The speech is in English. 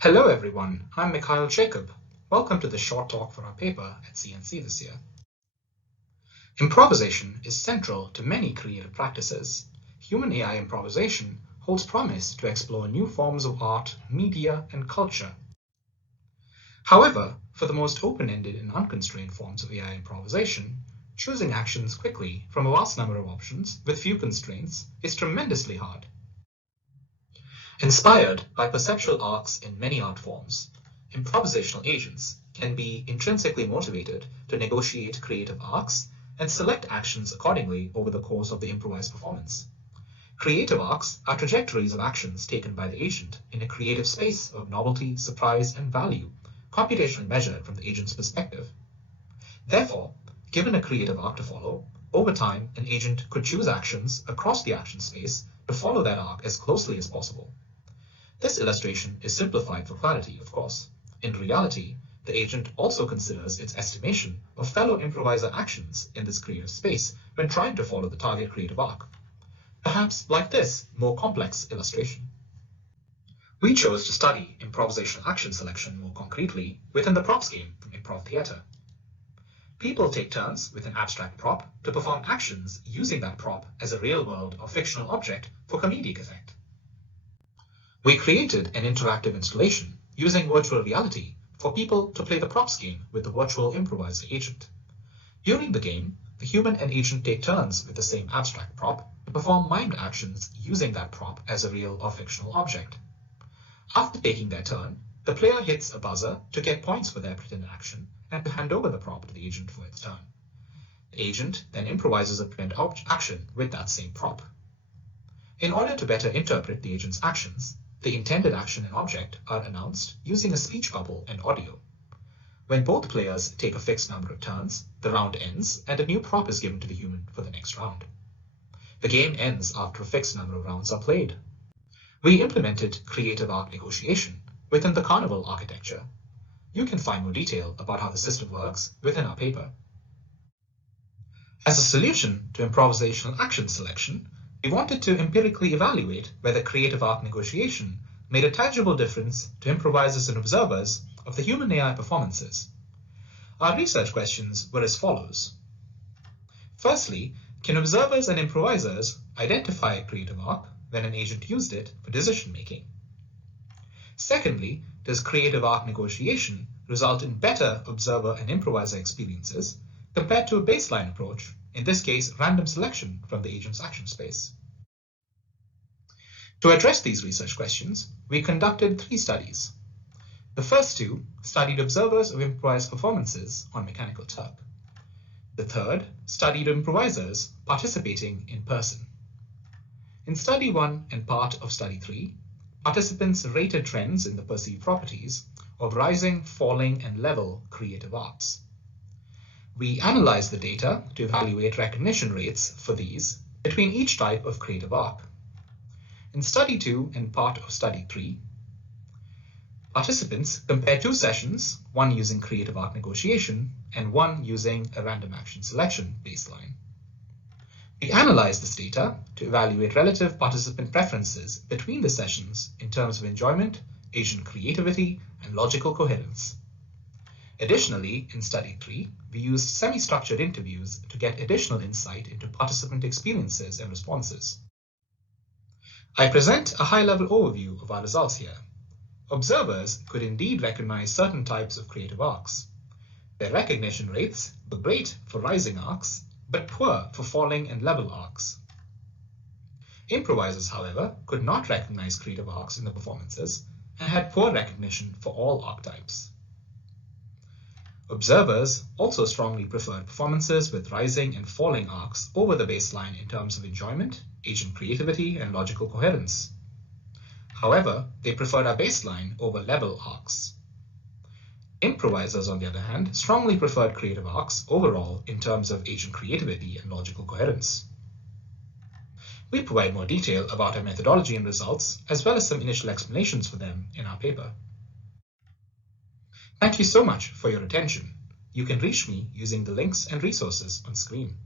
Hello everyone, I'm Mikhail Jacob. Welcome to the short talk for our paper at CNC this year. Improvisation is central to many creative practices. Human AI improvisation holds promise to explore new forms of art, media, and culture. However, for the most open-ended and unconstrained forms of AI improvisation, choosing actions quickly from a vast number of options with few constraints is tremendously hard. Inspired by perceptual arcs in many art forms, improvisational agents can be intrinsically motivated to negotiate creative arcs and select actions accordingly over the course of the improvised performance. Creative arcs are trajectories of actions taken by the agent in a creative space of novelty, surprise, and value, computationally measured from the agent's perspective. Therefore, given a creative arc to follow, over time an agent could choose actions across the action space to follow that arc as closely as possible. This illustration is simplified for clarity, of course. In reality, the agent also considers its estimation of fellow improviser actions in this creative space when trying to follow the target creative arc. Perhaps like this more complex illustration. We chose to study improvisational action selection more concretely within the props game from improv theater. People take turns with an abstract prop to perform actions using that prop as a real-world or fictional object for comedic effect. We created an interactive installation using virtual reality for people to play the props game with the virtual improviser agent. During the game, the human and agent take turns with the same abstract prop to perform mimed actions using that prop as a real or fictional object. After taking their turn, the player hits a buzzer to get points for their pretended action and to hand over the prop to the agent for its turn. The agent then improvises a pretended action with that same prop. In order to better interpret the agent's actions, the intended action and object are announced using a speech bubble and audio. When both players take a fixed number of turns, the round ends and a new prop is given to the human for the next round. The game ends after a fixed number of rounds are played. We implemented creative arc negotiation within the Carnival Architecture. You can find more detail about how the system works within our paper. As a solution to improvisational action selection, we wanted to empirically evaluate whether creative arc negotiation made a tangible difference to improvisers and observers of the human AI performances. Our research questions were as follows. Firstly, can observers and improvisers identify a creative arc when an agent used it for decision-making? Secondly, does creative arc negotiation result in better observer and improviser experiences compared to a baseline approach, in this case random selection from the agent's action space? To address these research questions, we conducted 3 studies. The first 2 studied observers of improvised performances on Mechanical Turk. The third studied improvisers participating in person. In Study 1 and part of Study 3, participants rated trends in the perceived properties of rising, falling, and level creative arcs. We analyzed the data to evaluate recognition rates for these between each type of creative arc. In Study 2 and part of Study 3, participants compared 2 sessions, one using creative arc negotiation and one using a random action selection baseline. We analyzed this data to evaluate relative participant preferences between the sessions in terms of enjoyment, agent creativity, and logical coherence. Additionally, in Study 3, we used semi-structured interviews to get additional insight into participant experiences and responses. I present a high-level overview of our results here. Observers could indeed recognize certain types of creative arcs. Their recognition rates were great for rising arcs, but poor for falling and level arcs. Improvisers, however, could not recognize creative arcs in the performances and had poor recognition for all archetypes. Observers also strongly preferred performances with rising and falling arcs over the baseline in terms of enjoyment, agent creativity, and logical coherence. However, they preferred our baseline over level arcs. Improvisers, on the other hand, strongly preferred creative arcs overall in terms of agent creativity and logical coherence. We provide more detail about our methodology and results, as well as some initial explanations for them in our paper. Thank you so much for your attention. You can reach me using the links and resources on screen.